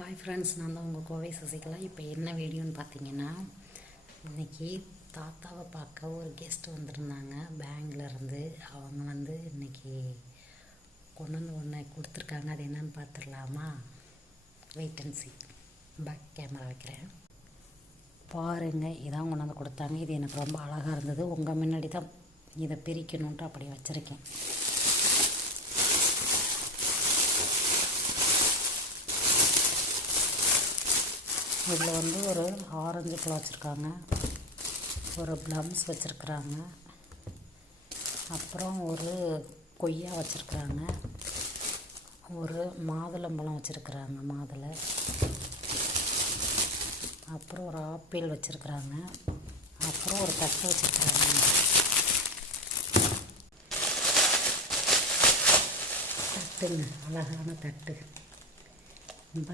Hi friends, நான் தான் உங்கள் கோவை சசிகலா. இப்போ என்ன வீடியோன்னு பார்த்தீங்கன்னா, இன்றைக்கி தாத்தாவை பார்க்க ஒரு கெஸ்ட் வந்திருந்தாங்க பேங்க்லேருந்து. அவங்க இன்றைக்கி கொண்டு ஒன்று கொடுத்துருக்காங்க. அது என்னன்னு பார்த்துடலாமா? Wait and see. Back camera வைக்கிறேன் பாருங்கள். இதான் கொண்டாந்து கொடுத்தாங்க. இது எனக்கு ரொம்ப அழகாக இருந்தது. உங்கள் முன்னாடி தான் இதை பிரிக்கணுன்ட்டு அப்படி வச்சுருக்கேன். இதில் ஒரு ஆரஞ்சு பழம் வச்சுருக்காங்க, ஒரு ப்ளம்ஸ் வச்சுருக்குறாங்க, அப்புறம் ஒரு கொய்யா வச்சுருக்குறாங்க, ஒரு மாதுளம்பழம் வச்சுருக்குறாங்க, மாதுளை, அப்புறம் ஒரு ஆப்பிள் வச்சுருக்குறாங்க, அப்புறம் ஒரு தட்டு வச்சுருக்குறாங்க. தட்டுங்க, அழகான தட்டு.